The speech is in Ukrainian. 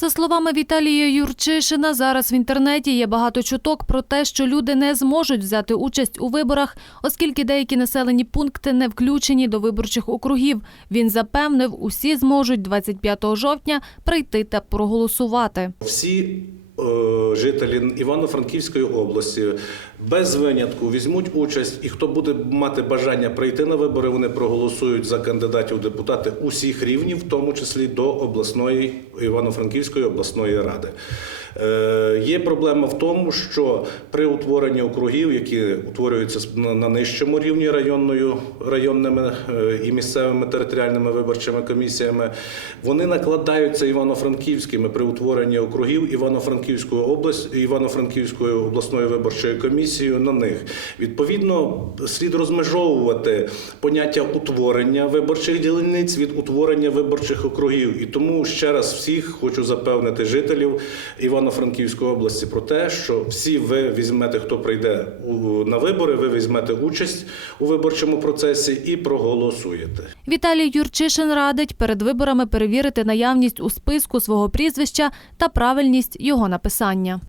За словами Віталія Юрчишина, зараз в інтернеті є багато чуток про те, що люди не зможуть взяти участь у виборах, оскільки деякі населені пункти не включені до виборчих округів. Він запевнив, усі зможуть 25 жовтня прийти та проголосувати. Всі жителі Івано-Франківської області без винятку візьмуть участь, і хто буде мати бажання прийти на вибори, вони проголосують за кандидатів депутати усіх рівнів, в тому числі до обласної Івано-Франківської обласної ради. Е, Є проблема в тому, що при утворенні округів, які утворюються на нижчому рівні районною районними е, і місцевими територіальними виборчими комісіями, вони накладаються івано-франківськими при утворенні округів Івано-Франківської області Івано-Франківської обласної виборчої комісії на них. Відповідно, слід розмежовувати поняття утворення виборчих дільниць від утворення виборчих округів. І тому ще раз всіх хочу запевнити жителів Івано-Франківської області про те, що всі ви візьмете, хто прийде на вибори, ви візьмете участь у виборчому процесі і проголосуєте. Віталій Юрчишин радить перед виборами перевірити наявність у списку свого прізвища та правильність його написання.